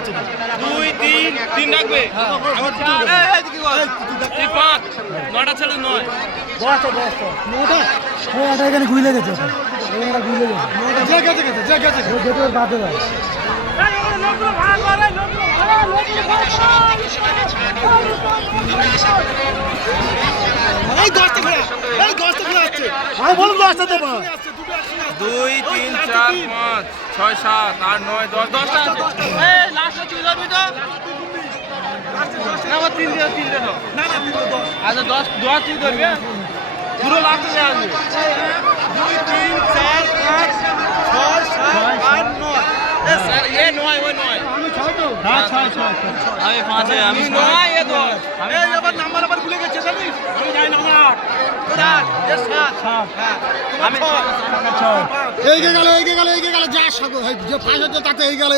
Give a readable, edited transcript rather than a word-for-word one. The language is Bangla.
আছে 2 3 3 রাখবে আমার 4 5 9টা ছেড়ে 9 এটা এখানে ঘুরে গেছে যে গেছে বাদে ভাই এই 10টা ঘোড়া আসছে আমি বলুন 10টা দেবো 2 3 4 5 6 7 8 9 10 10টা আছে এই লাস্টে তুই ধরবি তো না আমার 3 দে দাও না 10 আচ্ছা 10 তুই ধরবি পুরো লাস্টে আসবে 2 3 4 5 6 7 8 9 স্যার এ 9 ওই 9 আমি 6 তো হ্যাঁ 6 আমি 5 আমি 9 এ 10 এই আবার নাম্বার ভুলে গেছে জানিস আমি যাই নাম্বার 8 এ 7 হ্যাঁ আমি 6 এই গেল যা সাগো যে 5 হচ্ছে তাতে এই গেল